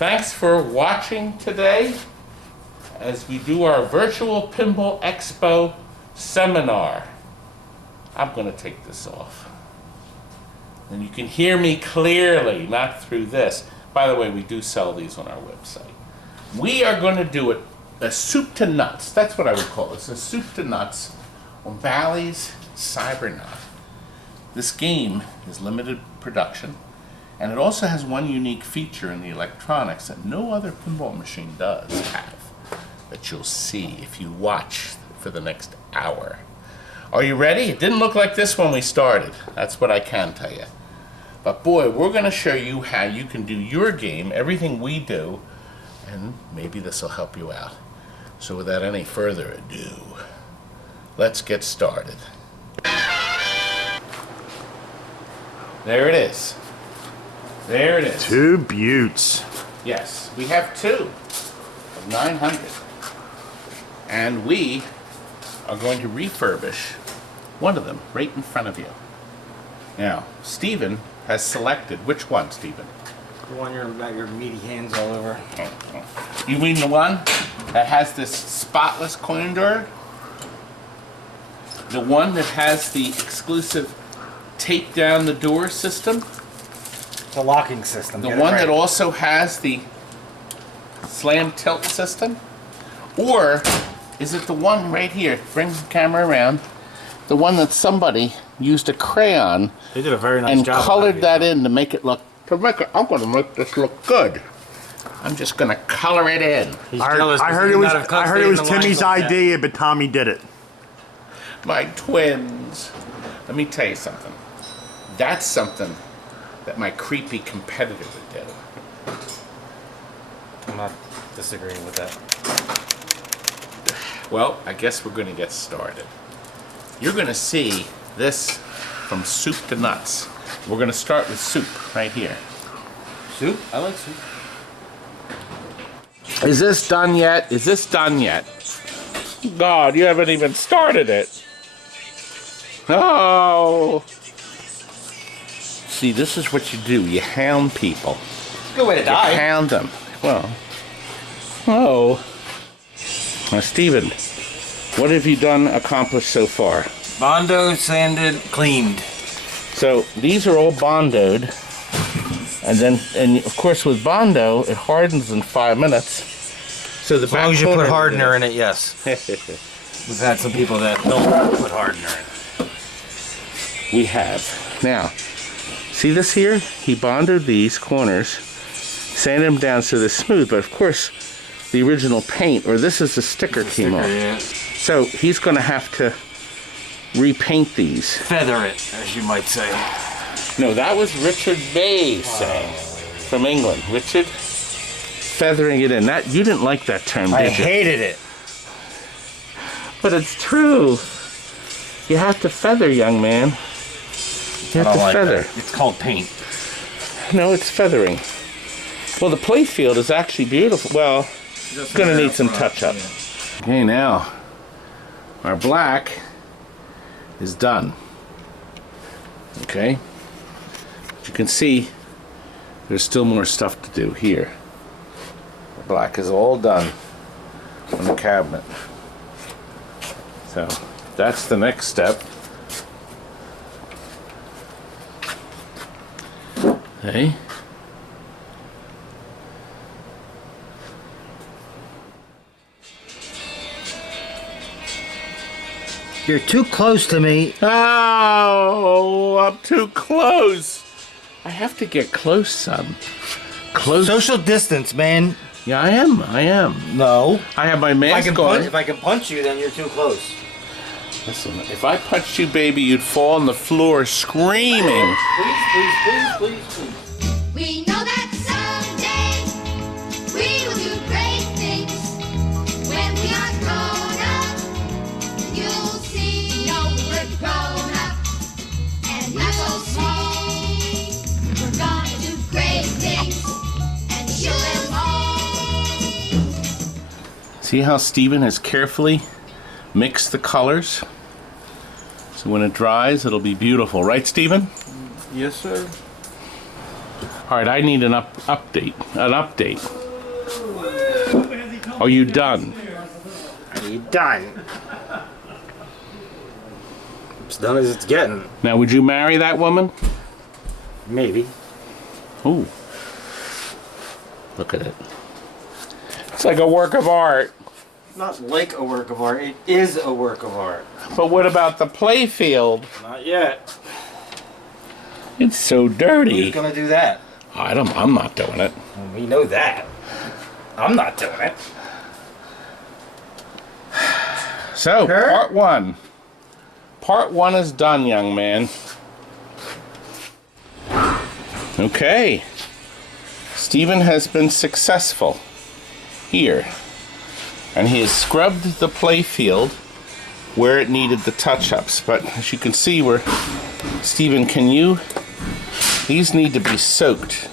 Thanks for watching today as we do our Virtual Pinball Expo seminar. I'm going to take this off. And you can hear me clearly, not through this. By the way, we do sell these on our website. We are going to do it a soup to nuts. That's what I would call this, a soup to nuts on Bally's CYBERNAUT. This game is limited production, and it also has one unique feature in the electronics that no other pinball machine does have, that you'll see if you watch for the next hour. Are you ready? It didn't look like this when we started. That's what I can tell you. But boy, we're going to show you how you can do your game, everything we do, and maybe this will help you out. So without any further ado, let's get started. There it is. There it is. 2 buttes. Yes, we have 2 of 900. And we are going to refurbish one of them right in front of you. Now, Stephen has selected, which one, Stephen? The one you've got your meaty hands all over. You mean the one that has this spotless coin door? The one that has the exclusive tape down the door system? The locking system. The one that also has the slam tilt system? Or is it the one right here? Bring the camera around. The one that somebody used a crayon they did a very nice job and colored that in to make it look. I'm going to make this look good. I'm just going to color it in. I heard it was Timmy's idea, but Tommy did it. My twins. Let me tell you something. That's something that my creepy competitor would do. I'm not disagreeing with that. Well, I guess we're going to get started. You're going to see this from soup to nuts. We're going to start with soup right here. Soup? I like soup. Is this done yet? Is this done yet? God, you haven't even started it. Oh. See, this is what you do. You hound people. It's a good way to die. You hound them. Well. Oh. Now, Stephen, what have you done accomplished so far? Bondo, sanded, cleaned. So these are all bondoed, and of course with Bondo it hardens in 5 minutes. So the as long as you put hardener in it, yes. We've had some people that don't put hardener in it. We have. Now, see this here? He bondoed these corners, sanded them down so they're smooth, but of course the original paint, or this is the sticker, came off. Yeah. So he's going to have to repaint these. Feather it, as you might say. No, that was Richard Bay saying from England. Richard, feathering it in. That you didn't like that term, did you? I hated it. But it's true. You have to feather, young man. You have to feather. That. It's called paint. No, it's feathering. Well, the Playfield is actually beautiful. Well, it's going to need some touch-up. Okay, now, our black is done. Okay? But you can see there's still more stuff to do here. The black is all done on the cabinet. So that's the next step. Okay. You're too close to me. Oh, I'm too close. I have to get close, son. Close. Social distance, man. Yeah, I am. No. I have my mask on. If I can punch you, then you're too close. Listen, if I punched you, baby, you'd fall on the floor screaming. Please. We know that someday we will do great things. When we are grown up, you'll see. No, we're grown up, and not so small. We're gonna do great things, and you will all. See how Stephen has carefully mixed the colors? So when it dries, it'll be beautiful. Right, Stephen? Yes, sir. All right, I need an update. An update. Are you done? Are you done? As done as it's getting. Now, would you marry that woman? Maybe. Ooh. Look at it. It's like a work of art. Not like a work of art. It is a work of art. But what about the Playfield? Not yet. It's so dirty. Who's gonna do that? I'm not doing it. We know that. I'm not doing it. So, Kurt? part one. Part one is done, young man. Okay. Stephen has been successful here. And he has scrubbed the playfield where it needed the touch-ups. But as you can see, Stephen, these need to be soaked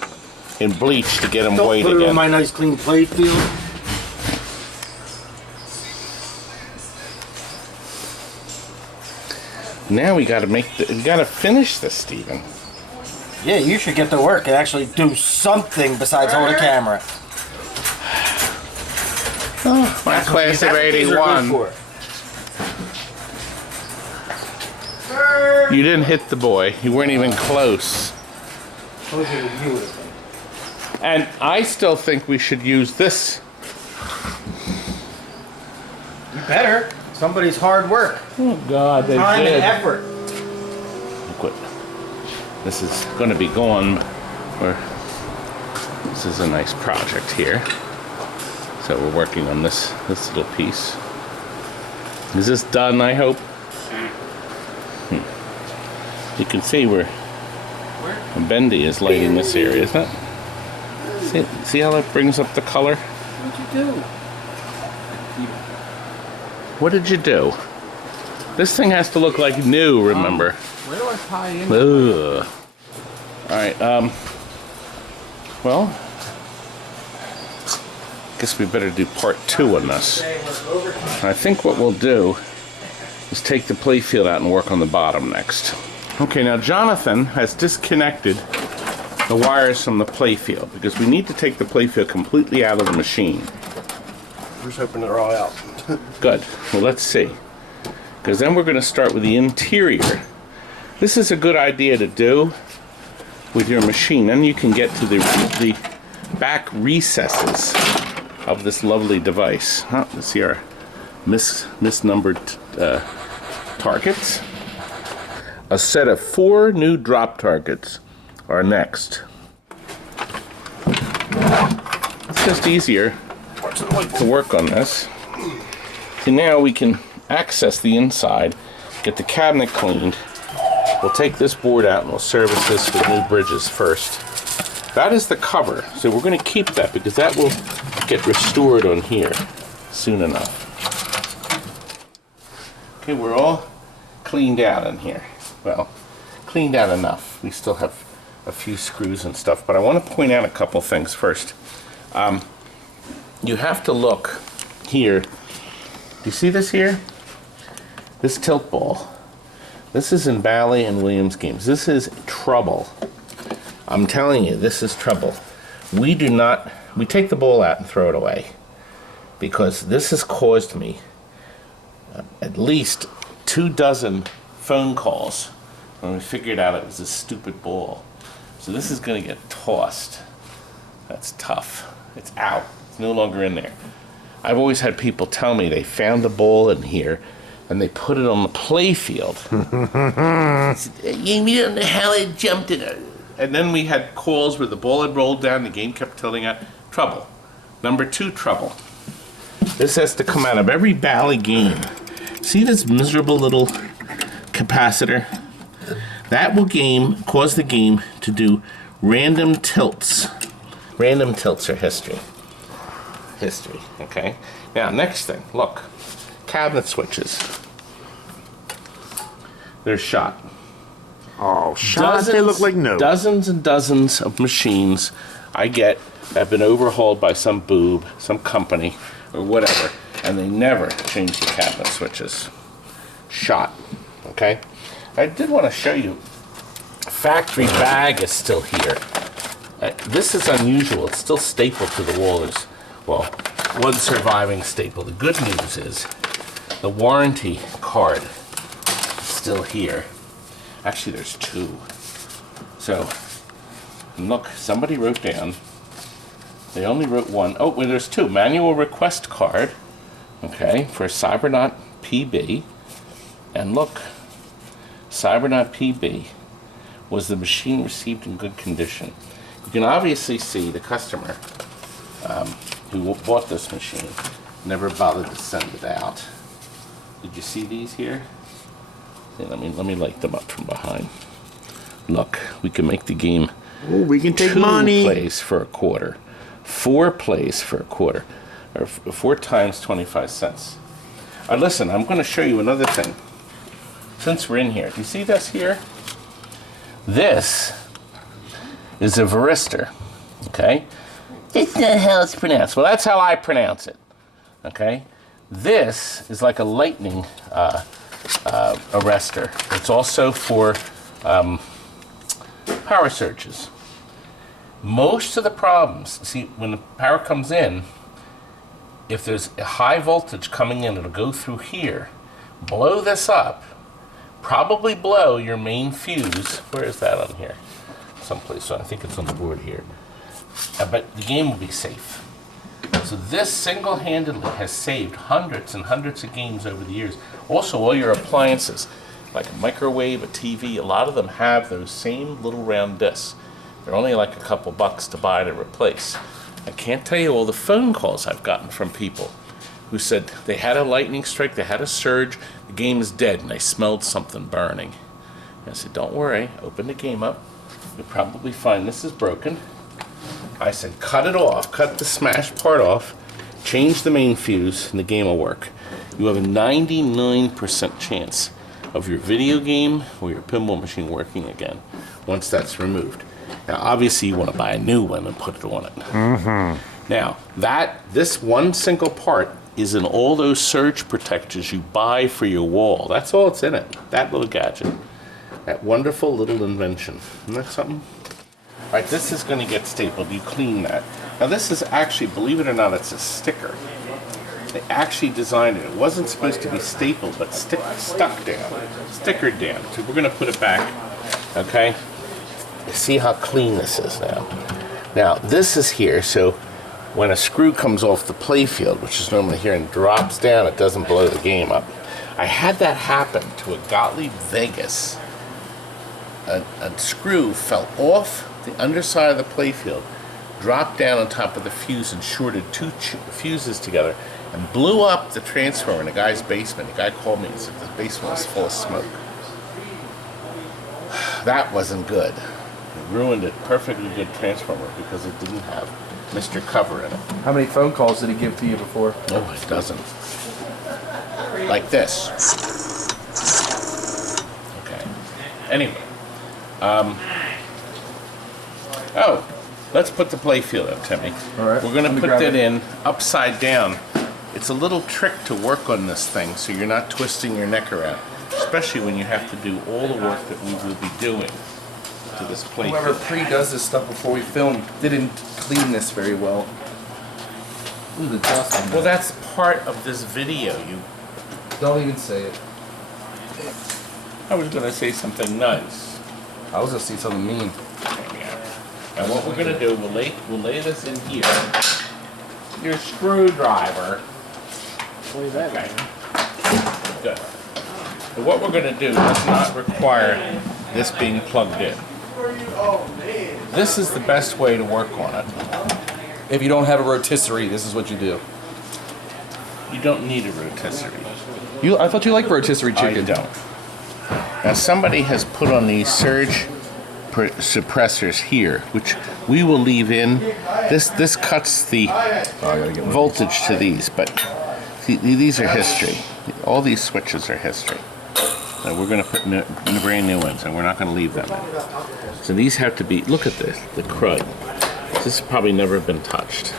in bleach to get them white Put it again. on my nice clean playfield. Now we gotta finish this, Stephen. Yeah, you should get to work and actually do something besides hold a camera. Oh, my class of '81. You didn't hit the boy. You weren't even close. And I still think we should use this. You better. Somebody's hard work. Oh God, they Time did. and effort. Look what this is going to be going. This is a nice project here. So we're working on this little piece. Is this done? I hope. You can see where bendy is lighting this area, isn't it? See how that brings up the color? What'd you do? What did you do? This thing has to look like new, remember? Where do I tie in? Ugh. Alright, well, guess we better do part 2 on this. I think what we'll do is take the playfield out and work on the bottom next. Okay, now Jonathan has disconnected the wires from the playfield because we need to take the playfield completely out of the machine. We're just hoping they're all out. Good. Well, let's see. Because then we're going to start with the interior. This is a good idea to do with your machine. Then you can get to the back recesses of this lovely device. Let's see our misnumbered targets. A set of 4 new drop targets are next. It's just easier to work on this. So now we can access the inside, get the cabinet cleaned. We'll take this board out and we'll service this with new bridges first. That is the cover, so we're going to keep that because that will get restored on here soon enough. Okay, we're all cleaned out in here. Well, cleaned out enough. We still have a few screws and stuff, but I want to point out a couple things first. You have to look here. Do you see this here? This tilt ball. This is in Bally and Williams games. This is trouble. I'm telling you, this is trouble. We take the ball out and throw it away because this has caused me at least 24 phone calls when we figured out it was a stupid ball. So this is going to get tossed. That's tough. It's out. It's no longer in there. I've always had people tell me they found the ball in here and they put it on the playfield. You don't know how it jumped in it. And then we had calls where the ball had rolled down, the game kept tilting out. Trouble. Number 2, trouble. This has to come out of every Bally game. See this miserable little capacitor? That will cause the game to do random tilts. Random tilts are history. History, okay? Now, next thing, look. Cabinet switches. They're shot. Oh, shot. They look like no. Dozens and dozens of machines I get have been overhauled by some boob, some company, or whatever, and they never change the cabinet switches. Shot, okay? I did want to show you, factory bag is still here. This is unusual. It's still stapled to the wall. There's, well, one surviving staple. The good news is the warranty card is still here. Actually, there's two. So, look, somebody wrote down. They only wrote one. Oh, well, there's two. Manual request card, okay, for CYBERNAUT PB. And look, CYBERNAUT PB was the machine received in good condition. You can obviously see the customer who bought this machine never bothered to send it out. Did you see these here? Yeah, let me light them up from behind. Look, we can make the game. Oh, we can take 2 money. plays for a quarter, 4 plays for a quarter, or 4 times 25 cents. Listen, I'm going to show you another thing. Since we're in here, do you see this here? This is a varistor, okay? It's not how it's pronounced. Well, that's how I pronounce it, okay? This is like a lightning arrestor. It's also for power surges. Most of the problems, see, when the power comes in, if there's a high voltage coming in, it'll go through here, blow this up, probably blow your main fuse. Where is that on here? Someplace, so I think it's on the board here. But the game will be safe. So this single-handedly has saved hundreds and hundreds of games over the years. Also, all your appliances, like a microwave, a TV, a lot of them have those same little round discs. They're only like a couple bucks to buy to replace. I can't tell you all the phone calls I've gotten from people who said they had a lightning strike, they had a surge, the game is dead, and they smelled something burning. And I said, don't worry, open the game up. You'll probably find this is broken. I said, cut it off, cut the smashed part off, change the main fuse, and the game will work. You have a 99% chance of your video game or your pinball machine working again once that's removed. Now, obviously, you want to buy a new one and put it on it. Mm-hmm. Now, this one single part is in all those surge protectors you buy for your wall. That's all it's in it, that little gadget. That wonderful little invention. Isn't that something? All right, this is going to get stapled. You clean that. Now, this is actually, believe it or not, it's a sticker. They actually designed it. It wasn't supposed to be stapled, but stuck down, stickered down. So we're going to put it back, okay? See how clean this is now. Now, this is here, so when a screw comes off the playfield, which is normally here, and drops down, it doesn't blow the game up. I had that happen to a Gottlieb Vegas. A screw fell off the underside of the playfield, dropped down on top of the fuse and shorted 2 fuses together and blew up the transformer in the guy's basement. The guy called me and said the basement was full of smoke. That wasn't good. It ruined a perfectly good transformer because it didn't have Mr. Cover in it. How many phone calls did he give to you before? Oh, it doesn't. Like this. Okay. Anyway. Oh, let's put the playfield in, Timmy. All right. We're going to put that in upside down. It's a little trick to work on this thing so you're not twisting your neck around, especially when you have to do all the work that we will be doing to this playfield. Whoever pre-does this stuff before we film didn't clean this very well. Ooh, the dust on Well, that. that's part of this video. Don't even say it. I was going to say something nice. I was gonna see something mean. And what we're going to do, we'll lay this in here. Your screwdriver. Okay. Good. So what we're going to do does not require this being plugged in. This is the best way to work on it. If you don't have a rotisserie, this is what you do. You don't need a rotisserie. I thought you liked rotisserie chicken. I don't. Now somebody has put on these surge suppressors here, which we will leave in. This cuts the voltage to these, but see, these are history. All these switches are history. So we're going to put brand new ones, and we're not going to leave them in. So these have to be. Look at this, the crud. This has probably never been touched.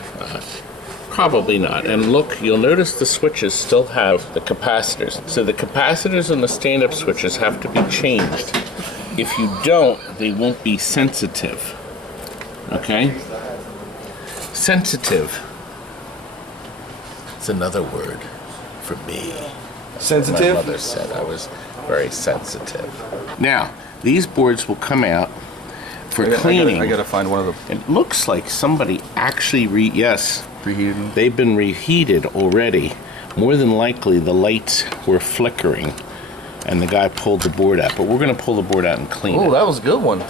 Probably not. And look, you'll notice the switches still have the capacitors. So the capacitors and the stand-up switches have to be changed. If you don't, they won't be sensitive. Okay? Sensitive. It's another word for me. Sensitive? My mother said I was very sensitive. Now, these boards will come out for cleaning. I gotta find one of them. It looks like somebody actually Preheated. they've been reheated already. More than likely the lights were flickering and the guy pulled the board out. But we're gonna pull the board out and clean Oh, it. that was a good one.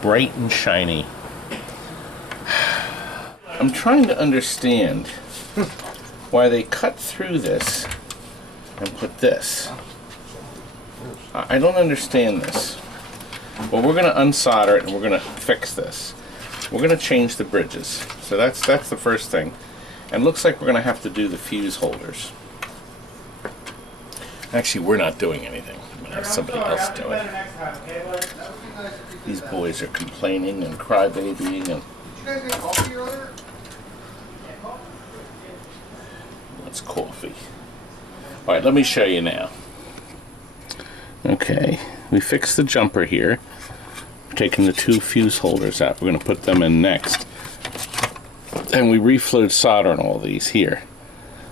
Bright and shiny. I'm trying to understand why they cut through this and put this. I don't understand this. Well, we're gonna unsolder it and we're gonna fix this. We're gonna change the bridges. So that's the first thing. And looks like we're gonna have to do the fuse holders. Actually, we're not doing anything. I'm gonna have somebody else do it. These boys are complaining and crybabying and what's coffee? All right, let me show you now. Okay, we fixed the jumper here. We're taking the two fuse holders out. We're going to put them in next. And we reflowed solder on all these here.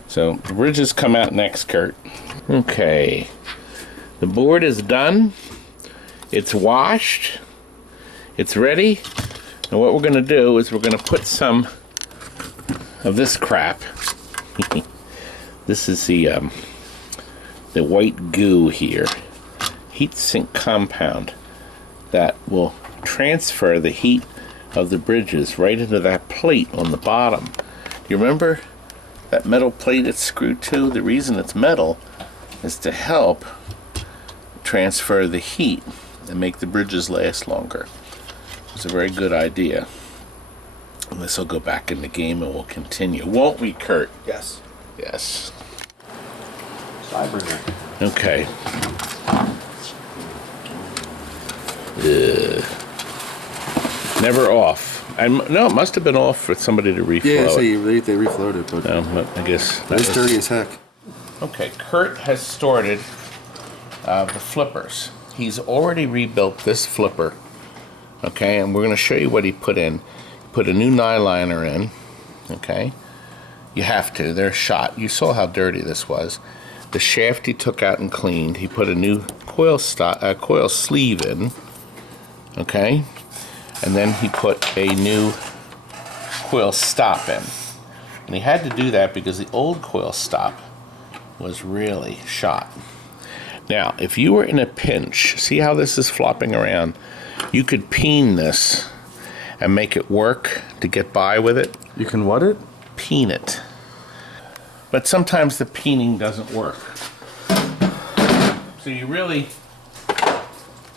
So the bridges come out next, Kurt. Okay, the board is done. It's washed. It's ready. And what we're going to do is we're going to put some of this crap. This is the white goo here. Heat sink compound that will transfer the heat of the bridges right into that plate on the bottom. You remember that metal plate it's screwed to? The reason it's metal is to help transfer the heat and make the bridges last longer. It's a very good idea. And this will go back in the game and we'll continue. Won't we, Kurt? Yes. Yes. CYBERNAUT. Okay. Never off. No, it must have been off for somebody to reflow Yeah, so it. they reflowed it, but No, but I guess that it's was- dirty as heck. Okay, Kurt has started the flippers. He's already rebuilt this flipper. Okay, and we're going to show you what he put in. He put a new nyliner in. Okay, you have to. They're shot. You saw how dirty this was. The shaft he took out and cleaned. He put a new coil sleeve in. Okay, and then he put a new coil stop in. And he had to do that because the old coil stop was really shot. Now, if you were in a pinch, see how this is flopping around? You could peen this and make it work to get by with it. You can what it? Peen it. But sometimes the peening doesn't work. So you really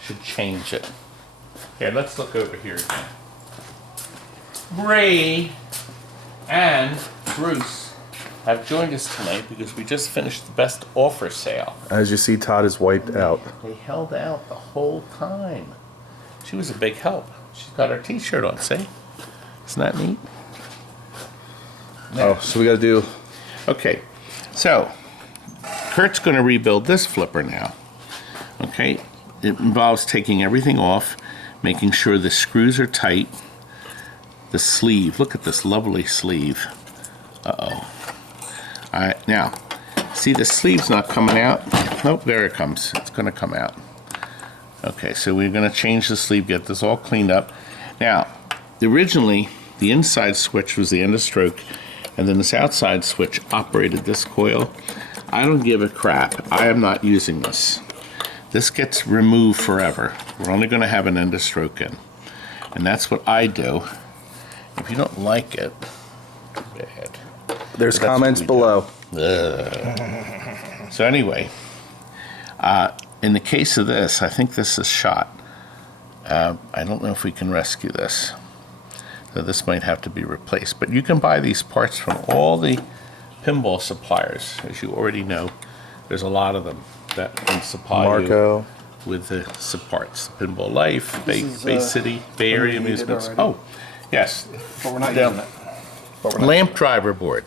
should change it. Here, let's look over here again. Ray and Bruce have joined us tonight because we just finished the best offer sale. As you see, Todd is wiped out. They held out the whole time. She was a big help. She's got her t-shirt on, see? Isn't that neat? Oh, so we gotta do... Okay, so Kurt's going to rebuild this flipper now. Okay, it involves taking everything off, making sure the screws are tight. The sleeve, look at this lovely sleeve. Uh-oh. All right, now, see the sleeve's not coming out? Nope, there it comes. It's going to come out. Okay, so we're going to change the sleeve, get this all cleaned up. Now, originally, the inside switch was the end of stroke, and then this outside switch operated this coil. I don't give a crap. I am not using this. This gets removed forever. We're only going to have an end of stroke in. And that's what I do. If you don't like it, too bad. There's But that's comments what we below. do. So anyway, in the case of this, I think this is shot. I don't know if we can rescue this. So this might have to be replaced. But you can buy these parts from all the pinball suppliers. As you already know, there's a lot of them that can supply Marco. you with the parts. Pinball Life, Bay City, Bay Area Amusements. Oh, yes. But we're not Down- using it. Lamp driver board.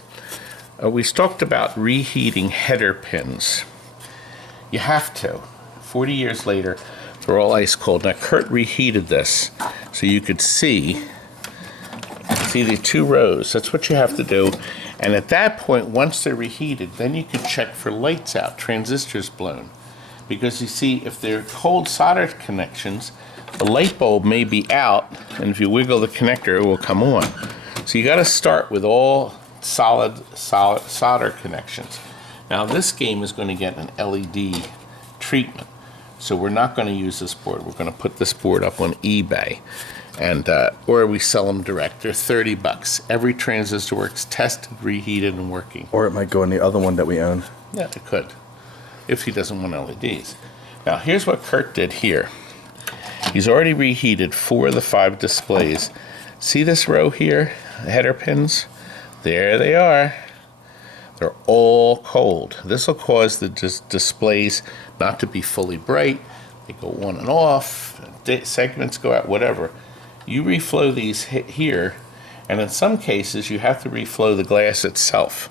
We talked about reheating header pins. You have to. 40 years later, they're all ice cold. Now, Kurt reheated this so you could see See the 2 rows, that's what you have to do. And at that point, once they're reheated, then you can check for lights out, transistors blown. Because you see, if they're cold solder connections, the light bulb may be out, and if you wiggle the connector, it will come on. So you gotta start with all solid solder connections. Now this game is gonna get an LED treatment. So we're not gonna use this board. We're gonna put this board up on eBay. And, or we sell them direct. They're 30 bucks. Every transistor works tested, reheated, and working. Or it might go in the other one that we own. Yeah, it could, if he doesn't want LEDs. Now, here's what Kurt did here. He's already reheated 4 of the 5 displays. See this row here, the header pins? There they are. They're all cold. This will cause the displays not to be fully bright. They go on and off, segments go out, whatever. You reflow these here, and in some cases you have to reflow the glass itself.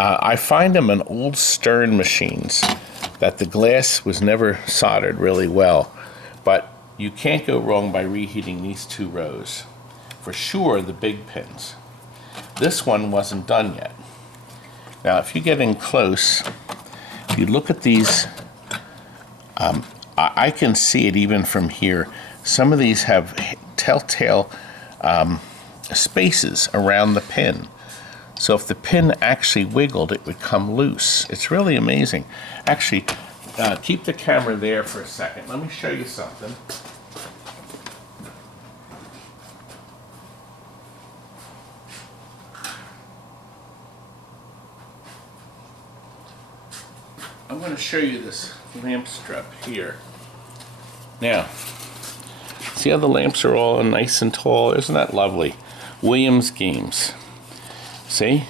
I find them in old Stern machines that the glass was never soldered really well, but you can't go wrong by reheating these 2 rows. For sure, the big pins. This one wasn't done yet. Now, if you get in close, if you look at these, I can see it even from here. Some of these have telltale spaces around the pin. So if the pin actually wiggled, it would come loose. It's really amazing. Actually, keep the camera there for a second. Let me show you something. I'm going to show you this lamp strip here. Now, see how the lamps are all nice and tall? Isn't that lovely? Williams games. See?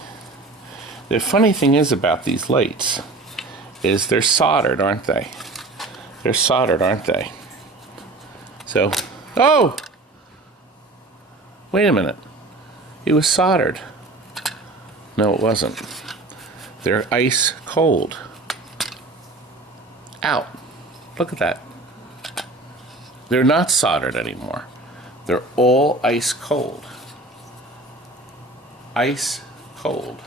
The funny thing is about these lights is they're soldered, aren't they? They're soldered, aren't they? So, oh! Wait a minute. It was soldered. No, it wasn't. They're ice cold. Out. Look at that. They're not soldered anymore. They're all ice cold. Ice cold.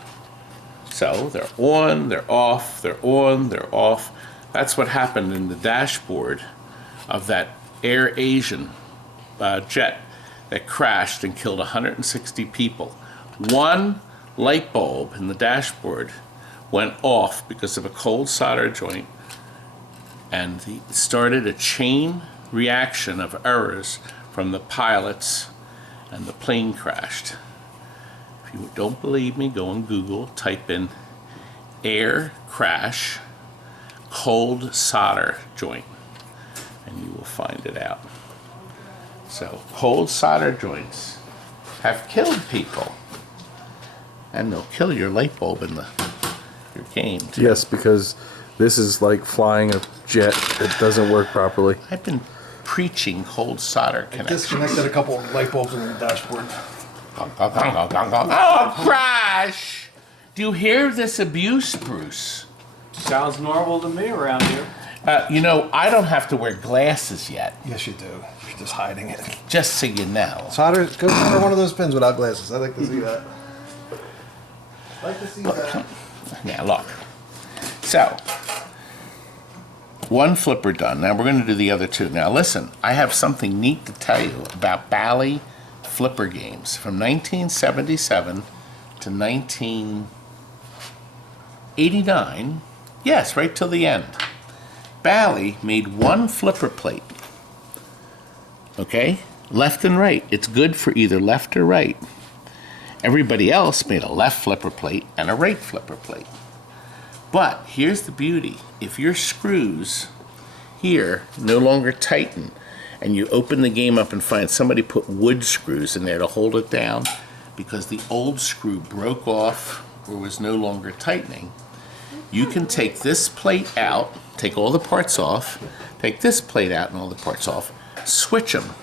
So they're on, they're off, they're on, they're off. That's what happened in the dashboard of that Air Asian jet that crashed and killed 160 people. One light bulb in the dashboard went off because of a cold solder joint, and started a chain reaction of errors from the pilots, and the plane crashed. If you don't believe me, go on Google, type in air crash cold solder joint, and you will find it out. So cold solder joints have killed people, and they'll kill your light bulb in your game too. Yes, because this is like flying a jet that doesn't work properly. I've been preaching cold solder connections. Disconnected a couple of light bulbs in the dashboard. Oh, crash! Do you hear this abuse, Bruce? Sounds normal to me around here. You know, I don't have to wear glasses yet, Yes, you do. You're just hiding it. just so you know. Solder, go solder one of those pins without glasses. I like to see that. Like to see that. Now, look. So, one flipper done. Now we're going to do the other 2. Now listen, I have something neat to tell you about Bally flipper games from 1977 to 1989. Yes, right till the end. Bally made one flipper plate. Okay? Left and right. It's good for either left or right. Everybody else made a left flipper plate and a right flipper plate. But here's the beauty. If your screws here no longer tighten, and you open the game up and find somebody put wood screws in there to hold it down because the old screw broke off or was no longer tightening, you can take this plate out, take all the parts off, take this plate out and all the parts off, switch them,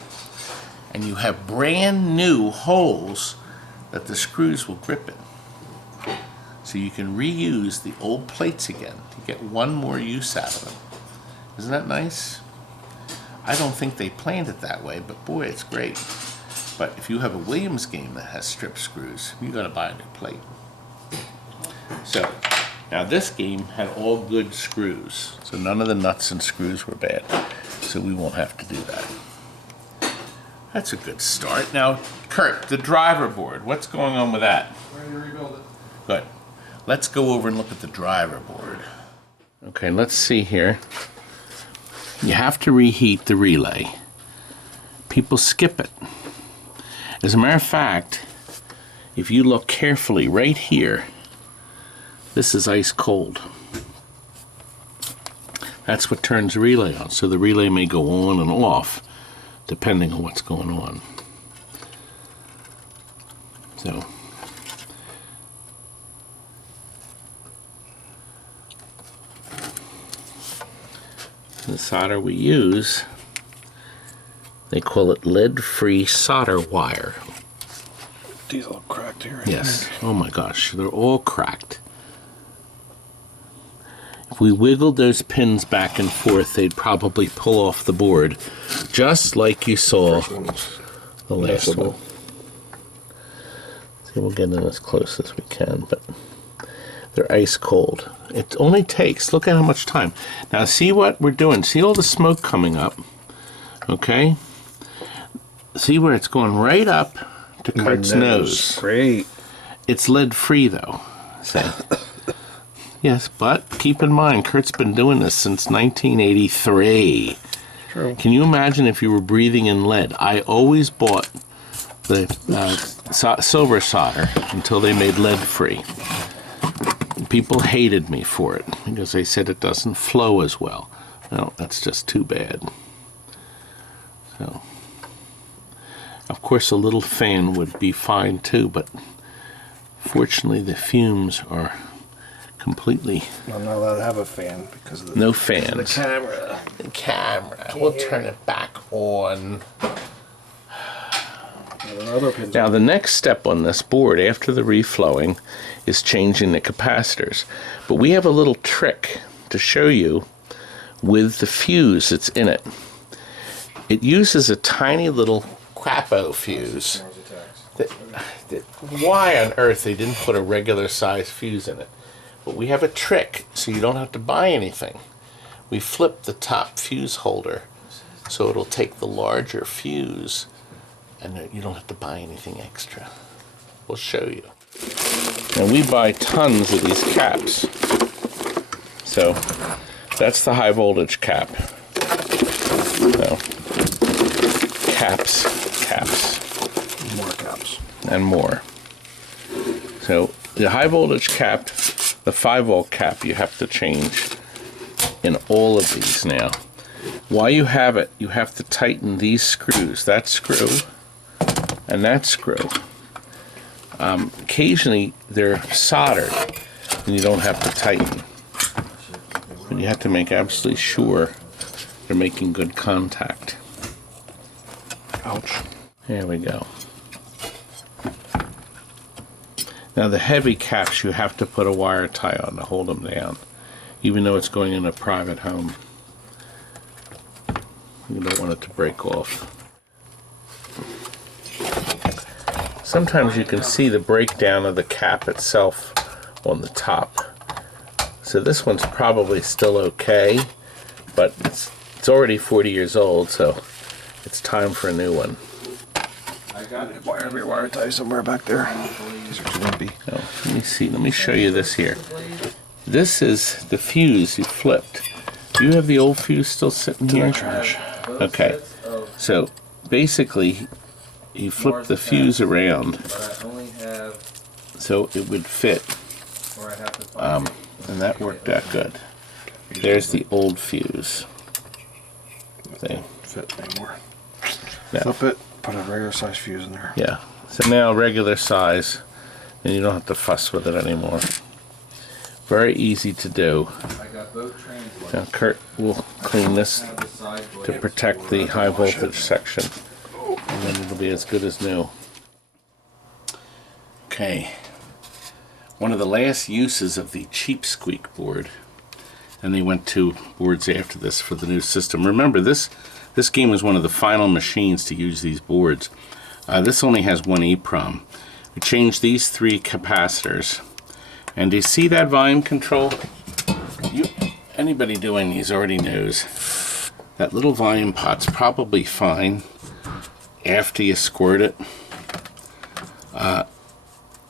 and you have brand new holes that the screws will grip in. So you can reuse the old plates again to get one more use out of them. Isn't that nice? I don't think they planned it that way, but boy, it's great. But if you have a Williams game that has strip screws, you got to buy a new plate. So now this game had all good screws, so none of the nuts and screws were bad. So we won't have to do that. That's a good start. Now, Kurt, the driver board, what's going on with that? We're ready to rebuild it. Good. Let's go over and look at the driver board. Okay, let's see here. You have to reheat the relay. People skip it. As a matter of fact, if you look carefully right here, this is ice cold. That's what turns the relay on. So the relay may go on and off depending on what's going on. So the solder we use, they call it lead-free solder wire. These all cracked here. Yes. Oh my gosh, they're all cracked. If we wiggled those pins back and forth, they'd probably pull off the board, just like you saw the last one. See, we'll get in as close as we can, but they're ice cold. It only takes, look at how much time. Now see what we're doing. See all the smoke coming up, okay? See where it's going right up to Kurt's nose. Great. It's lead-free though, so. Yes, but keep in mind, Kurt's been doing this since 1983. True. Can you imagine if you were breathing in lead? I always bought the silver solder until they made lead-free. People hated me for it because they said it doesn't flow as well. No, that's just too bad. So, of course, a little fan would be fine too, but fortunately the fumes are completely... I'm not allowed to have a fan because of the, no fans. the camera. The camera. We'll turn it back on. Now the next step on this board after the reflowing is changing the capacitors. But we have a little trick to show you with the fuse that's in it. It uses a tiny little crapo fuse. Why on earth they didn't put a regular size fuse in it? But we have a trick so you don't have to buy anything. We flip the top fuse holder so it'll take the larger fuse and you don't have to buy anything extra. We'll show you. And we buy tons of these caps. So that's the high voltage cap. So caps. More caps. And more. So the high voltage cap, the 5-volt cap, you have to change in all of these now. While you have it, you have to tighten these screws. That screw and that screw. Occasionally they're soldered and you don't have to tighten. But you have to make absolutely sure they're making good contact. Ouch. There we go. Now the heavy caps you have to put a wire tie on to hold them down, even though it's going in a private home. You don't want it to break off. Sometimes you can see the breakdown of the cap itself on the top. So this one's probably still okay, but it's already 40 years old, so it's time for a new one. Wire tie somewhere back there. These are too lumpy. Oh, let me see. Let me show you this here. This is the fuse you flipped. Do you have the old fuse still sitting here? Trash. Okay. So basically, you flip the fuse around so it would fit, and that worked out good. There's the old fuse. See? Fit anymore. Now, Flip it. Put a regular size fuse in there. yeah. So now regular size, and you don't have to fuss with it anymore. Very easy to do. Now Kurt will clean this to protect the high voltage section, and then it'll be as good as new. Okay. One of the last uses of the cheap squeak board, and they went to boards after this for the new system. Remember, this game was one of the final machines to use these boards. This only has one EEPROM. We changed these 3 capacitors. And do you see that volume control? Anybody doing these already knows that little volume pot's probably fine after you squirt it.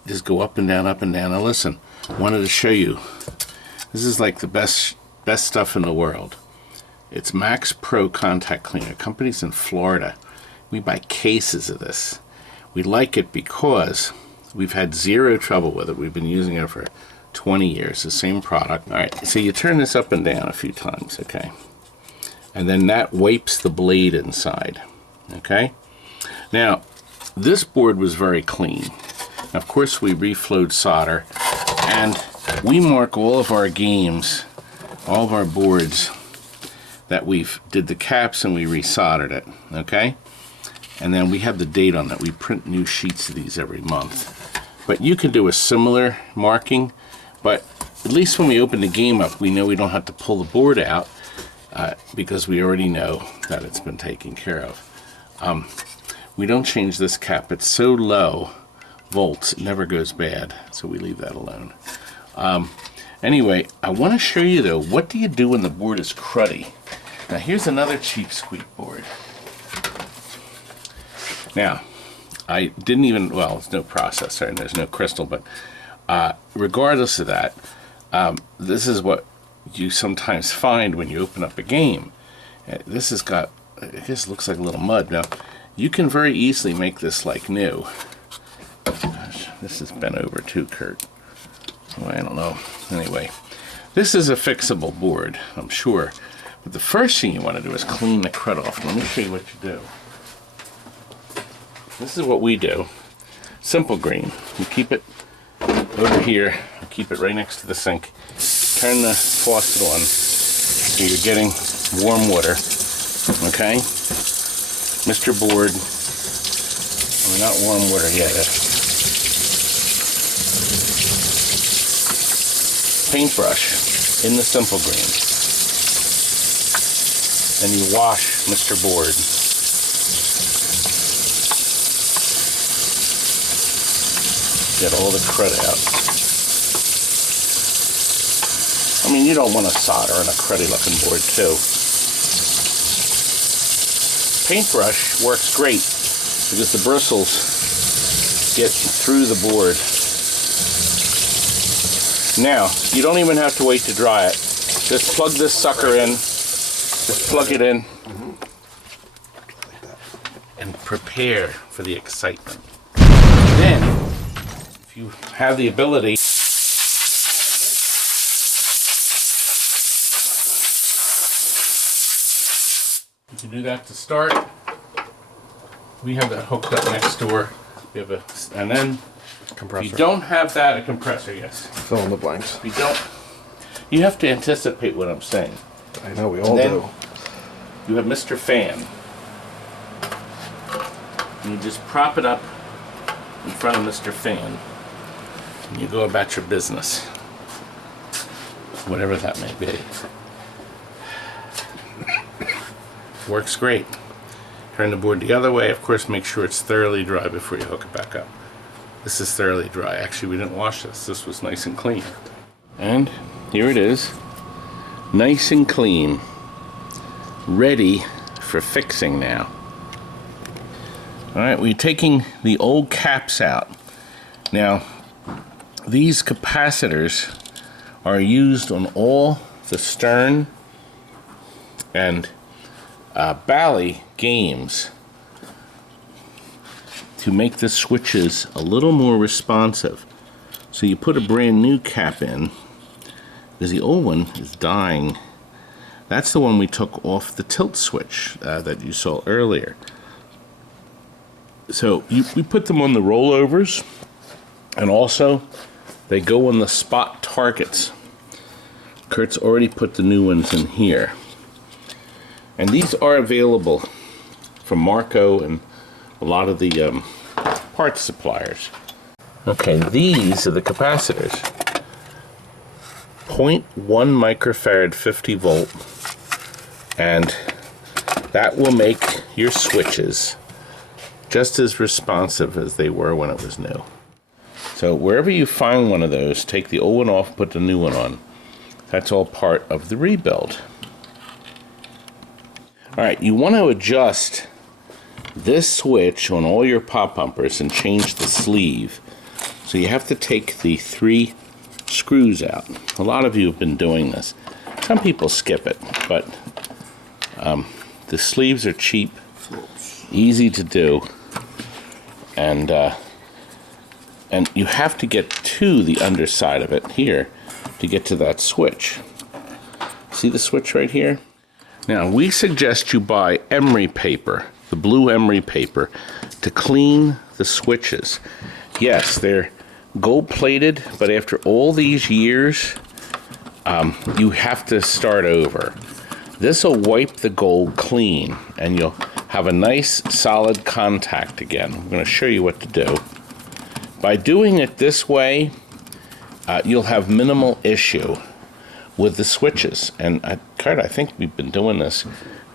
Just go up and down, up and down. Now listen, I wanted to show you. This is like the best stuff in the world. It's Max Pro Contact Cleaner. Company's in Florida. We buy cases of this. We like it because we've had 0 trouble with it. We've been using it for 20 years, the same product. All right, so you turn this up and down a few times, okay? And then that wipes the blade inside, okay? Now, this board was very clean. Of course, we reflowed solder, and we mark all of our games, all of our boards, that we've did the caps and we resoldered it, okay? And then we have the date on that. We print new sheets of these every month. But you can do a similar marking, but at least when we open the game up, we know we don't have to pull the board out because we already know that it's been taken care of. We don't change this cap. It's so low volts, it never goes bad, so we leave that alone. Anyway, I want to show you though, what do you do when the board is cruddy? Now here's another cheap squeak board. Now, I didn't even, well, there's no processor and there's no crystal, but regardless of that, this is what you sometimes find when you open up a game. This has got, it just looks like a little mud. Now, you can very easily make this like new. Gosh, this is bent over too, Kurt. Well, I don't know. Anyway, this is a fixable board, I'm sure. But the first thing you want to do is clean the crud off. Let me show you what you do. This is what we do. Simple green. You keep it over here. Keep it right next to the sink. Turn the faucet on so you're getting warm water. Okay? Mr. Board. Oh, not warm water yet. Paintbrush in the simple green. And you wash Mr. Board. Get all the crud out. I mean, you don't want to solder on a cruddy looking board too. Paintbrush works great because the bristles get through the board. Now, you don't even have to wait to dry it. Just plug this sucker in. Just plug it in. And prepare for the excitement. Then, if you have the ability, you can do that to start. We have that hooked up next door. We have a, and then compressor. If you don't have that, a compressor, yes. Fill in the blanks. If you don't, you have to anticipate what I'm saying. I know, we all do. You have Mr. Fan. And you just prop it up in front of Mr. Fan. And you go about your business. Whatever that may be. Works great. Turn the board the other way. Of course, make sure it's thoroughly dry before you hook it back up. This is thoroughly dry. Actually, we didn't wash this. This was nice and clean. And here it is. Nice and clean. Ready for fixing now. Alright, we're taking the old caps out. Now, these capacitors are used on all the Stern and Bally games to make the switches a little more responsive. So you put a brand new cap in, because the old one is dying. That's the one we took off the tilt switch that you saw earlier. So we put them on the rollovers, and also they go on the spot targets. Kurt's already put the new ones in here. And these are available from Marco and a lot of the parts suppliers. Okay, these are the capacitors. 0.1 microfarad 50 volt, and that will make your switches just as responsive as they were when it was new. So wherever you find one of those, take the old one off, put the new one on. That's all part of the rebuild. Alright, you want to adjust this switch on all your pop bumpers and change the sleeve. So you have to take the 3 screws out. A lot of you have been doing this. Some people skip it, but the sleeves are cheap, easy to do, and you have to get to the underside of it here to get to that switch. See the switch right here? Now, we suggest you buy emery paper, the blue emery paper, to clean the switches. Yes, they're gold-plated, but after all these years, you have to start over. This will wipe the gold clean, and you'll have a nice, solid contact again. I'm going to show you what to do. By doing it this way, you'll have minimal issue with the switches. And Kurt, I think we've been doing this.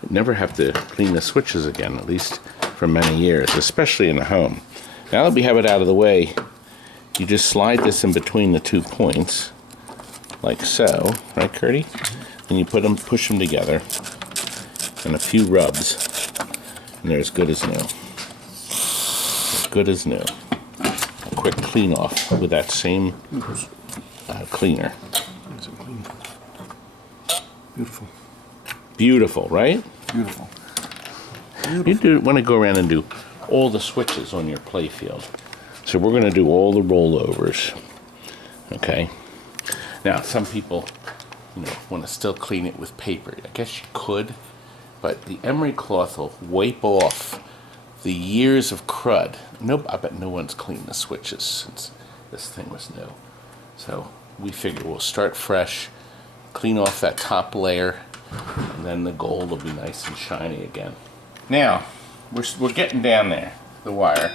Never have to clean the switches again, at least for many years, especially in the home. Now that we have it out of the way, you just slide this in between the 2 points, like so, right, Curdy? And you push them together, and a few rubs, and they're as good as new. As good as new. A quick clean off with that same cleaner. Beautiful. Beautiful, right? Beautiful. You do want to go around and do all the switches on your playfield. So we're going to do all the rollovers. Okay. Now, some people, want to still clean it with paper. I guess you could, but the emery cloth will wipe off the years of crud. I bet no one's cleaned the switches since this thing was new. So we figure we'll start fresh, clean off that top layer, and then the gold will be nice and shiny again. Now, we're getting down there, the wire.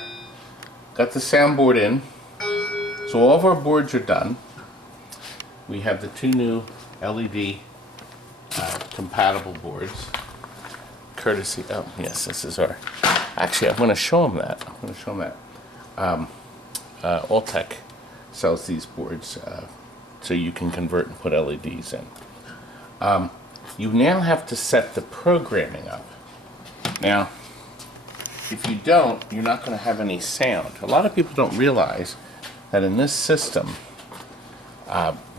Got the soundboard in. So all of our boards are done. We have the 2 new LED compatible boards. Courtesy, oh yes, this is our, actually I'm going to show them that. Alltech sells these boards so you can convert and put LEDs in. You now have to set the programming up. Now, if you don't, you're not going to have any sound. A lot of people don't realize that in this system,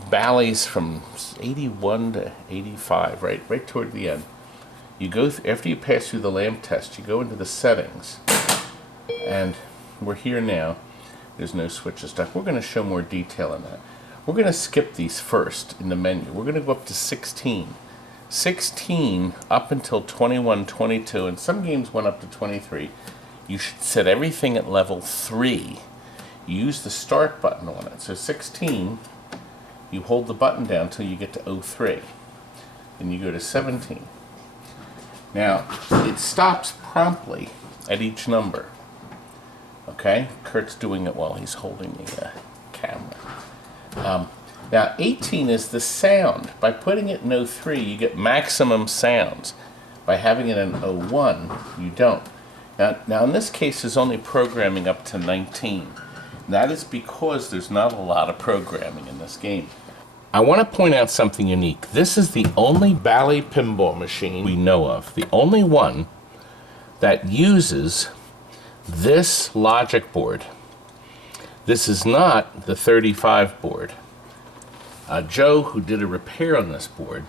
Bally's from 81 to 85, right toward the end. You go after you pass through the lamp test, you go into the settings, and we're here now. There's no switches stuff. We're going to show more detail in that. We're going to skip these first in the menu. We're going to go up to 16. 16 up until 21, 22, and some games went up to 23. You should set everything at level 3. You use the start button on it. So 16, you hold the button down until you get to 03. Then you go to 17. Now, it stops promptly at each number. Okay? Kurt's doing it while he's holding the camera. Now, 18 is the sound. By putting it in 03, you get maximum sounds. By having it in 01, you don't. Now in this case, there's only programming up to 19. That is because there's not a lot of programming in this game. I want to point out something unique. This is the only Bally pinball machine we know of, the only one that uses this logic board. This is not the 35 board. Joe, who did a repair on this board,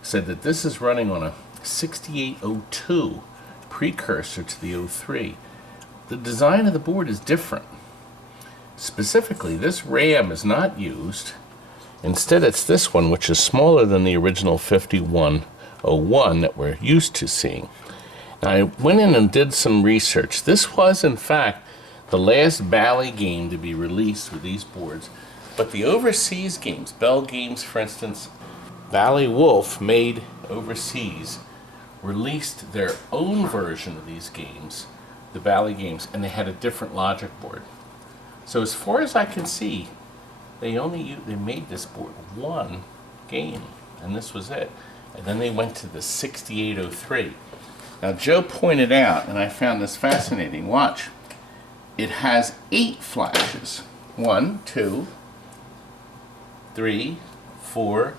said that this is running on a 6802 precursor to the 03. The design of the board is different. Specifically, this RAM is not used. Instead, it's this one, which is smaller than the original 5101 that we're used to seeing. Now, I went in and did some research. This was, in fact, the last Bally game to be released with these boards. But the overseas games, Bell Games, for instance, Bally Wolf made overseas, released their own version of these games, the Bally games, and they had a different logic board. So as far as I can see, they made this board one game, and this was it. And then they went to the 6803. Now Joe pointed out, and I found this fascinating, watch, it has 8 flashes. 1, 2, 3, 4,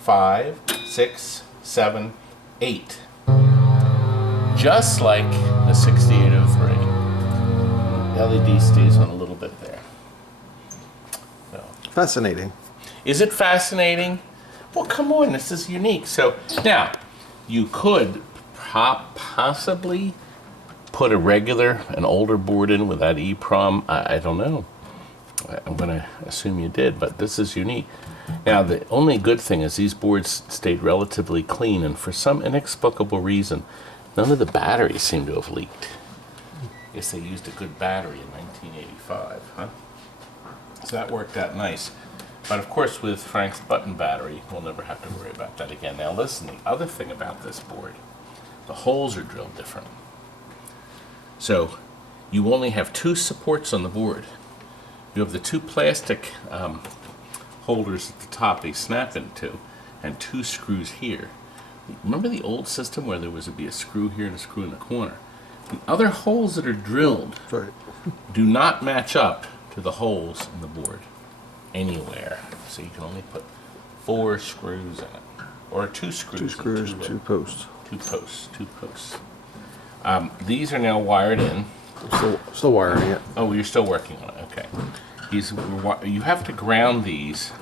5, 6, 7, 8. Just like the 6803. The LED stays on a little bit there. So. Fascinating. Is it fascinating? Well, come on, this is unique. So now, you could possibly put an older board in with that EEPROM. I don't know. I'm going to assume you did, but this is unique. Now, the only good thing is these boards stayed relatively clean, and for some inexplicable reason, none of the batteries seem to have leaked. I guess they used a good battery in 1985, huh? So that worked out nice. But of course, with Frank's button battery, we'll never have to worry about that again. Now listen, the other thing about this board, the holes are drilled different. So you only have 2 supports on the board. You have the 2 plastic holders at the top they snap into, and 2 screws here. Remember the old system where there would be a screw here and a screw in the corner? The other holes that are drilled do not match up to the holes in the board anywhere. So you can only put 4 screws in it, or 2 screws. 2 screws, 2 posts. 2 posts. 2 posts. These are now wired in. Still wiring it. Oh, you're still working on it. Okay. You have to ground these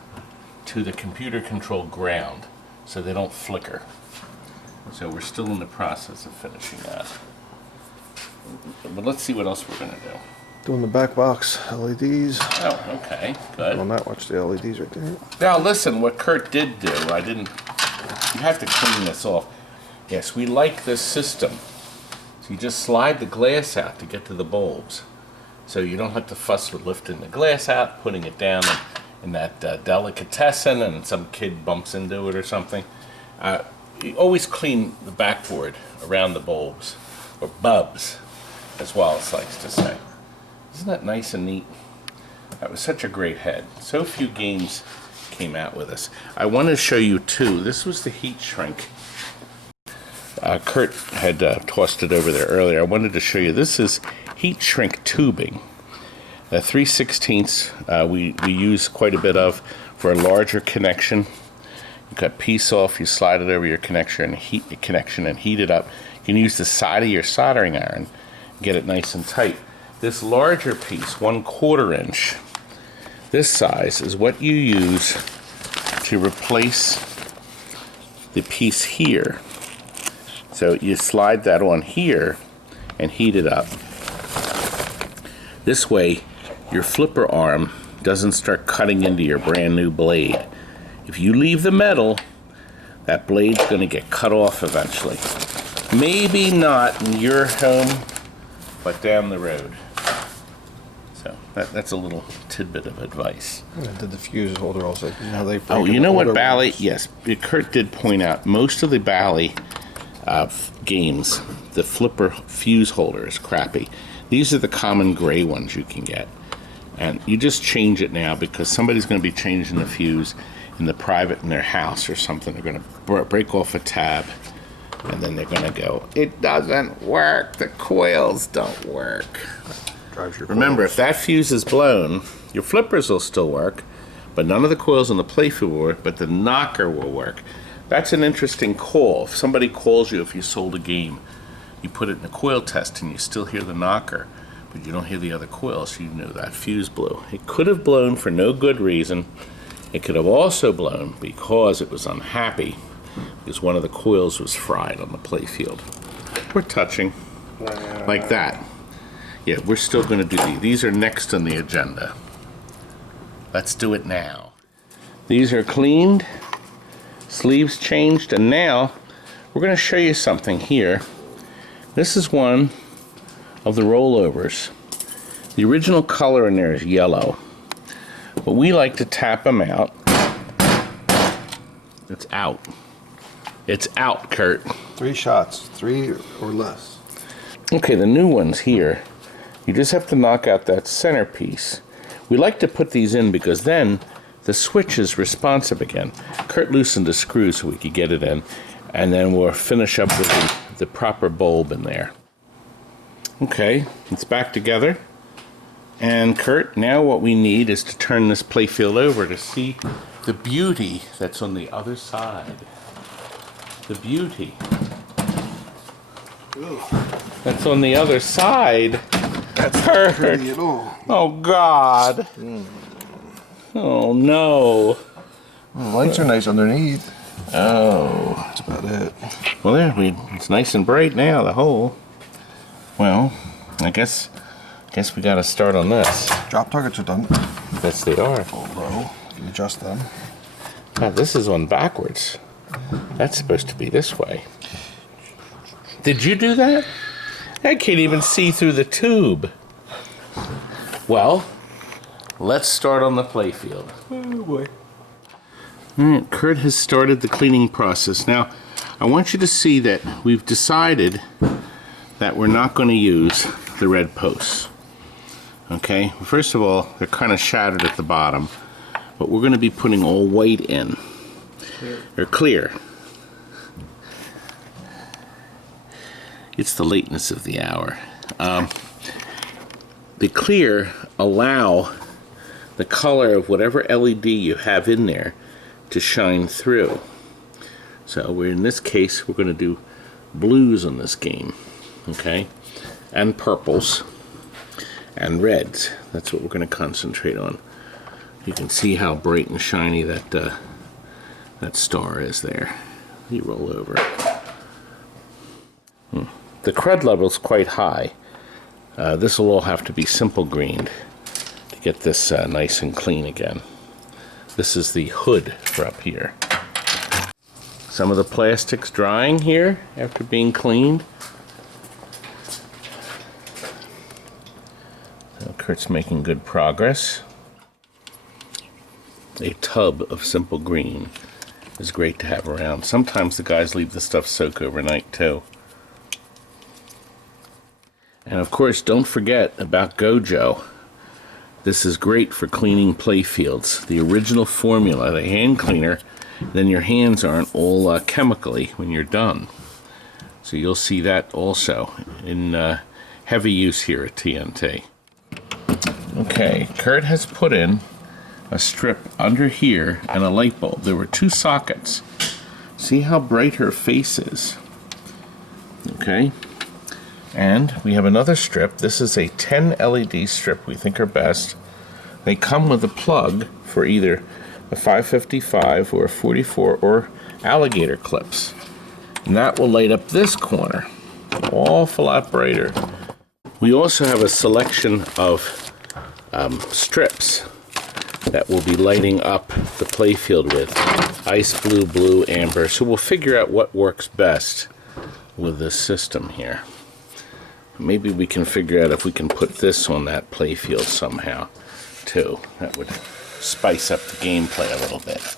to the computer-controlled ground so they don't flicker. So we're still in the process of finishing that. But let's see what else we're going to do. Doing the back box LEDs. Oh, okay, good. On that, watch the LEDs right there. Now listen, what Kurt did do, you have to clean this off. Yes, we like this system. So you just slide the glass out to get to the bulbs. So you don't have to fuss with lifting the glass out, putting it down in that delicatessen, and some kid bumps into it or something. You always clean the backboard around the bulbs, or bubs, as Wallace likes to say. Isn't that nice and neat? That was such a great head. So few games came out with us. I want to show you 2. This was the heat shrink. Kurt had tossed it over there earlier. I wanted to show you. This is heat shrink tubing. The 3/16 we use quite a bit of for a larger connection. You cut piece off, you slide it over your connection and heat it up. You can use the side of your soldering iron and get it nice and tight. This larger piece, 1/4 inch, this size is what you use to replace the piece here. So you slide that on here and heat it up. This way, your flipper arm doesn't start cutting into your brand new blade. If you leave the metal, that blade's going to get cut off eventually. Maybe not in your home, but down the road. So that's a little tidbit of advice. Did the fuse holder also? You know, they oh, you know what, Bally? Yes, Kurt did point out most of the Bally games, the flipper fuse holder is crappy. These are the common gray ones you can get. And you just change it now because somebody's going to be changing the fuse in the private in their house or something. They're going to break off a tab and then they're going to go, it doesn't work. The coils don't work. Remember, if that fuse is blown, your flippers will still work, but none of the coils on the Playfield will work, but the knocker will work. That's an interesting call. If somebody calls you if you sold a game, you put it in a coil test and you still hear the knocker, but you don't hear the other coils, so you know that fuse blew. It could have blown for no good reason. It could have also blown because it was unhappy, because one of the coils was fried on the Playfield. We're touching, like that. Yeah, we're still going to do these. These are next on the agenda. Let's do it now. These are cleaned, sleeves changed, and now we're going to show you something here. This is one of the rollovers. The original color in there is yellow, but we like to tap them out. It's out. It's out, Kurt. 3 shots, 3 or less. Okay, the new ones here. You just have to knock out that center piece. We like to put these in because then the switch is responsive again. Kurt loosened the screw so we could get it in, and then we'll finish up with the proper bulb in there. Okay, it's back together. And Kurt, now what we need is to turn this playfield over to see the beauty that's on the other side. The beauty that's on the other side. That's Kurt. pretty at all. Oh God. Oh no. The lights are nice underneath. Oh. That's about it. Well, there, it's nice and bright now, the hole. Well, I guess we gotta start on this. Drop targets are done. Yes, they are. Low. You can adjust them. Now, this is on backwards. That's supposed to be this way. Did you do that? I can't even see through the tube. Well, let's start on the playfield. Oh boy. All right, Kurt has started the cleaning process. Now, I want you to see that we've decided that we're not going to use the red posts. Okay, first of all, they're kind of shattered at the bottom, but we're going to be putting all white in. They're clear. It's the lateness of the hour. The clear allow the color of whatever LED you have in there to shine through. So in this case, we're going to do blues on this game, okay, and purples and reds. That's what we're going to concentrate on. You can see how bright and shiny that star is there. You roll over. The crud level is quite high. This will all have to be simple greened to get this nice and clean again. This is the hood for up here. Some of the plastic's drying here after being cleaned. So Kurt's making good progress. A tub of simple green is great to have around. Sometimes the guys leave the stuff soak overnight too. And of course, don't forget about Gojo. This is great for cleaning playfields. The original formula, the hand cleaner, then your hands aren't all chemically when you're done. So you'll see that also in heavy use here at TNT. Okay, Kurt has put in a strip under here and a light bulb. There were 2 sockets. See how bright her face is. Okay. And we have another strip. This is a 10 LED strip we think are best. They come with a plug for either a 555 or a 44 or alligator clips. And that will light up this corner. An awful lot brighter. We also have a selection of strips that we'll be lighting up the playfield with. Ice blue, blue, amber. So we'll figure out what works best with this system here. Maybe we can figure out if we can put this on that playfield somehow, too. That would spice up the gameplay a little bit.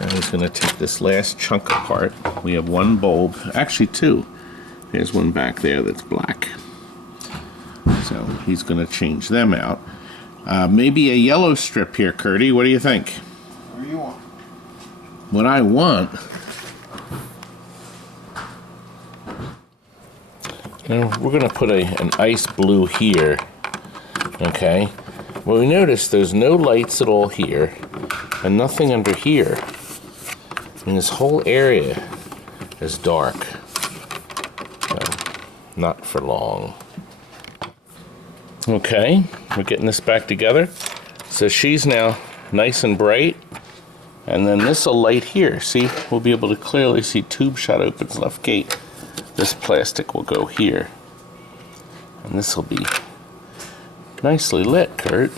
And he's going to take this last chunk apart. We have 1 bulb, actually 2. There's one back there that's black. So he's going to change them out. Maybe a yellow strip here, Curdy. What do you think? What do you want? What I want... Now we're going to put an ice blue here, okay? Well, we notice there's no lights at all here, and nothing under here. I mean, this whole area is dark. So, not for long. Okay, we're getting this back together. So she's now nice and bright, and then this will light here. See, we'll be able to clearly see tube shot opens left gate. This plastic will go here. And this will be nicely lit, Kurt.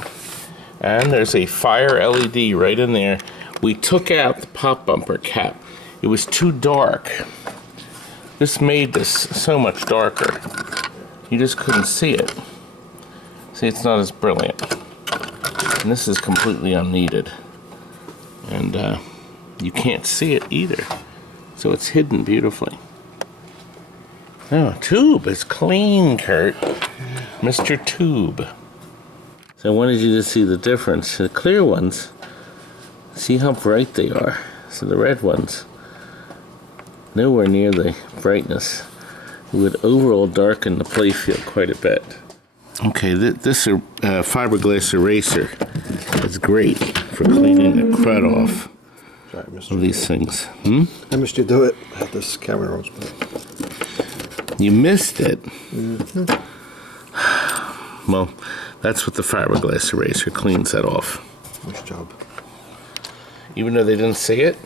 And there's a fire LED right in there. We took out the pop bumper cap. It was too dark. This made this so much darker. You just couldn't see it. See, it's not as brilliant. And this is completely unneeded. And you can't see it either. So it's hidden beautifully. Oh, tube is clean, Kurt. Mr. Tube. So I wanted you to see the difference. The clear ones, see how bright they are. So the red ones, nowhere near the brightness. It would overall darken the playfield quite a bit. Okay, this fiberglass eraser is great for cleaning the crud off of these things. I missed you do it at this camera rolls. You missed it? Well, that's what the fiberglass eraser cleans that off. Nice job. Even though they didn't see it?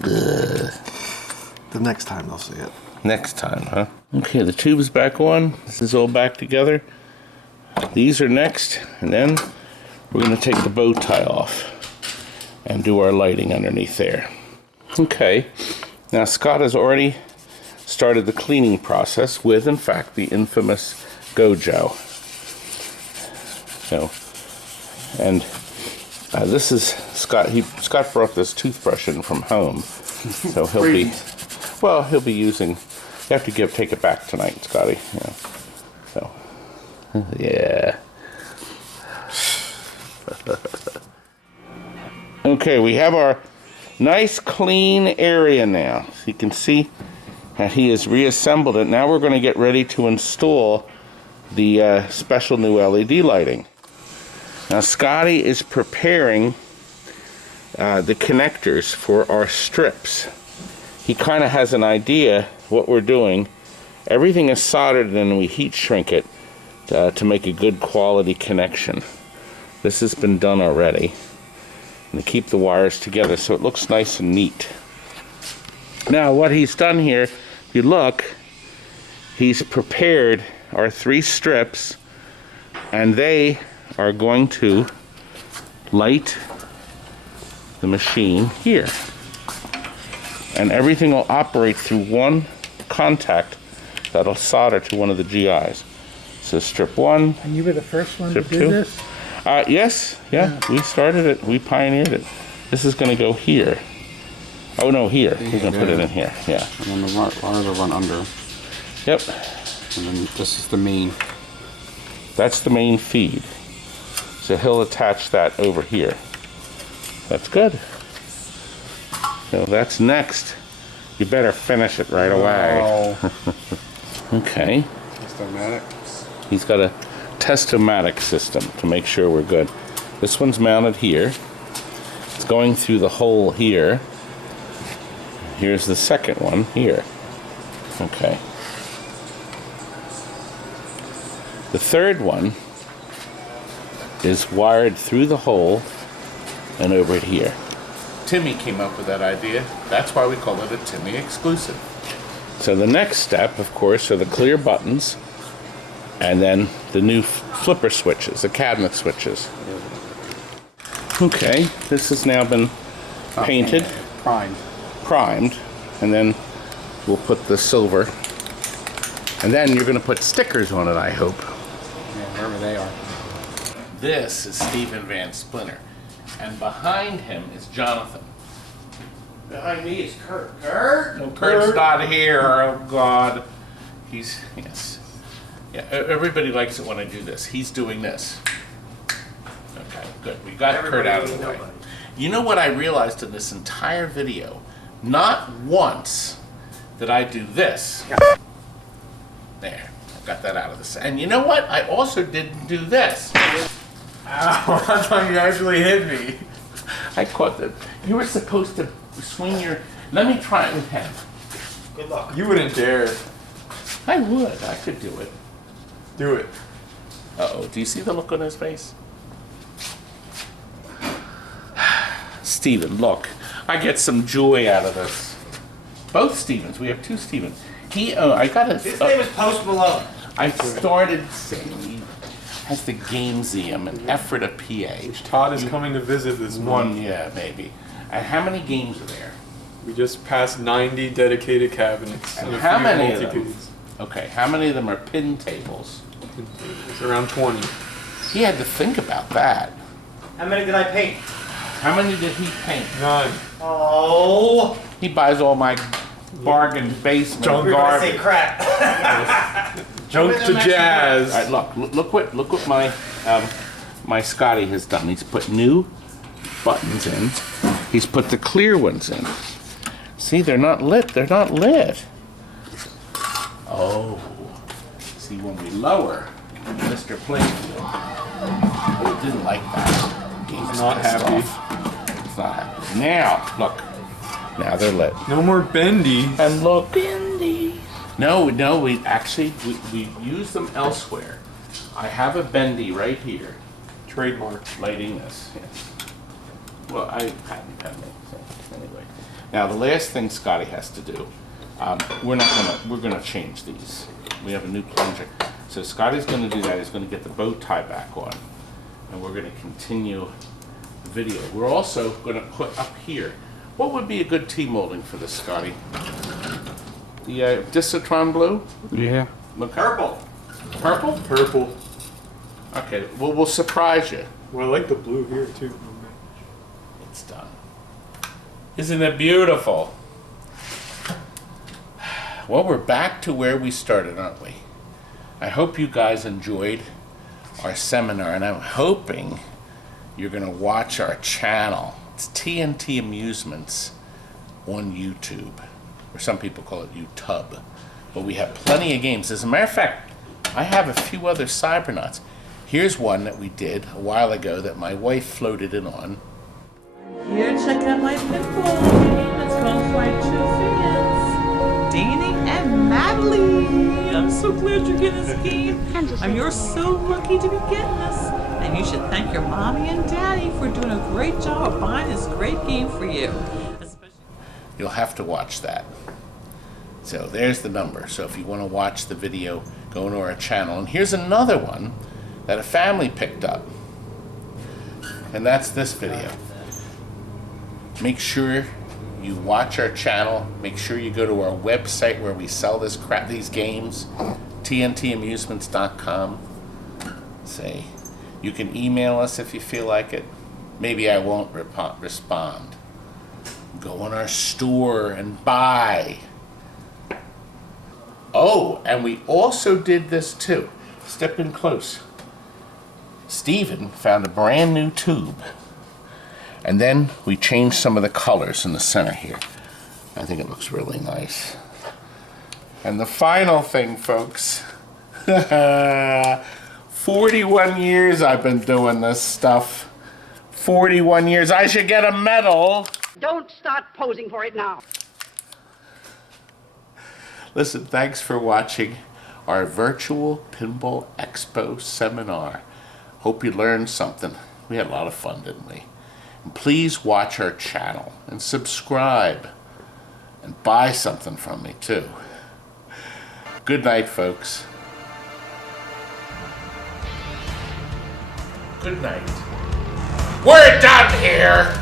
The next time they'll see it. Next time, huh? Okay, the tube's back on. This is all back together. These are next, and then we're going to take the bow tie off and do our lighting underneath there. Okay, now Scott has already started the cleaning process with, in fact, the infamous Gojo. So, and this is Scott. Scott brought this toothbrush in from home, so he'll be using. You have to take it back tonight, Scotty. Yeah. So, yeah. Okay, we have our nice clean area now. So you can see that he has reassembled it. Now we're going to get ready to install the special new LED lighting. Now Scotty is preparing the connectors for our strips. He kind of has an idea what we're doing. Everything is soldered and then we heat shrink it to make a good quality connection. This has been done already. And to keep the wires together so it looks nice and neat. Now what he's done here, if you look, he's prepared our 3 strips and they are going to light the machine here. And everything will operate through one contact that'll solder to one of the GIs. So strip 1. And you were the first one to strip do 2. this? Yes, yeah, we started it, we pioneered it. This is going to go here. Oh no, here. We're going to put it in here, yeah. And then the wires will run under. Yep. And then this is the main. That's the main feed. So he'll attach that over here. That's good. So that's next. You better finish it right away. Okay. Testomatic. He's got a testomatic system to make sure we're good. This one's mounted here. It's going through the hole here. Here's the second one here. Okay. The third one is wired through the hole and over here. Timmy came up with that idea. That's why we call it a Timmy exclusive. So the next step, of course, are the clear buttons and then the new flipper switches, the cabinet switches. Okay, this has now been painted, primed, and then we'll put the silver. And then you're going to put stickers on it, I hope. Yeah, wherever they are. This is Stephen Van Splinter. And behind him is Jonathan. Behind me is Kurt. Kurt? No, Kurt's not here. Oh, God. Yes. Yeah, everybody likes it when I do this. He's doing this. Okay, good. We got Kurt out of the way. You know what I realized in this entire video? Not once did I do this. There. I got that out of this. And you know what? I also didn't do this. Ow, I thought you actually hit me. I caught that. You were supposed to swing your... Let me try it with him. Good luck. You wouldn't dare. I would. I could do it. Do it. Uh-oh. Do you see the look on his face? Steven, look. I get some joy out of this. Both Stevens. We have 2 Stevens. I got a... His name is Post Malone. I started saying he has the Gameseum and Effort of PA. Todd is coming to visit this month. Yeah, maybe. And how many games are there? We just passed 90 dedicated cabinets. And a how few many of them? multi-keys. Okay, how many of them are pin tables? It's around 20. He had to think about that. How many did I paint? How many did he paint? 9. Oh. He buys all my bargain basement Junk We're gonna say garbage. crap. Junk to jazz. All right, look what my my Scotty has done. He's put new buttons in. He's put the clear ones in. See, they're not lit. They're not lit. Oh. See, when we lower Mr. Playfield, he didn't like that. He's not happy. He's not happy. Now, look. Now they're lit. No more bendies. And look. Bendy. No, we actually, we use them elsewhere. I have a bendy right here. Trademark. Lighting this, yes. Well, I patent pending, so anyway. Now, the last thing Scotty has to do, we're gonna change these. We have a new plunger. So Scotty's gonna do that. He's gonna get the bow tie back on. And we're gonna continue the video. We're also gonna put up here, what would be a good T-molding for this, Scotty? The Disatron blue? Yeah. Look, Purple. purple? Purple. Okay, well, we'll surprise you. Well, I like the blue here too. It's done. Isn't it beautiful? Well, we're back to where we started, aren't we? I hope you guys enjoyed our seminar, and I'm hoping you're going to watch our channel. It's TNT Amusements on YouTube, or some people call it YouTube. But we have plenty of games. As a matter of fact, I have a few other Cybernauts. Here's one that we did a while ago that my wife floated in on. Here, check out my pinball game. It's called Flight 2 Fans. Danny and Natalie. I'm so glad you're getting this game. And you're so lucky to be getting this. And you should thank your mommy and daddy for doing a great job of buying this great game for you. You'll have to watch that. So there's the number. So if you want to watch the video, go to our channel. And here's another one that a family picked up. And that's this video. Make sure you watch our channel. Make sure you go to our website where we sell this crap, these games, tntamusements.com. Say, you can email us if you feel like it. Maybe I won't respond. Go on our store and buy. Oh, and we also did this too. Step in close. Steven found a brand new tube. And then we changed some of the colors in the center here. I think it looks really nice. And the final thing, folks. 41 years I've been doing this stuff. 41 years. I should get a medal. Don't start posing for it now. Listen, thanks for watching our Virtual Pinball Expo seminar. Hope you learned something. We had a lot of fun, didn't we? And please watch our channel and subscribe and buy something from me too. Good night, folks. Good night. We're done here.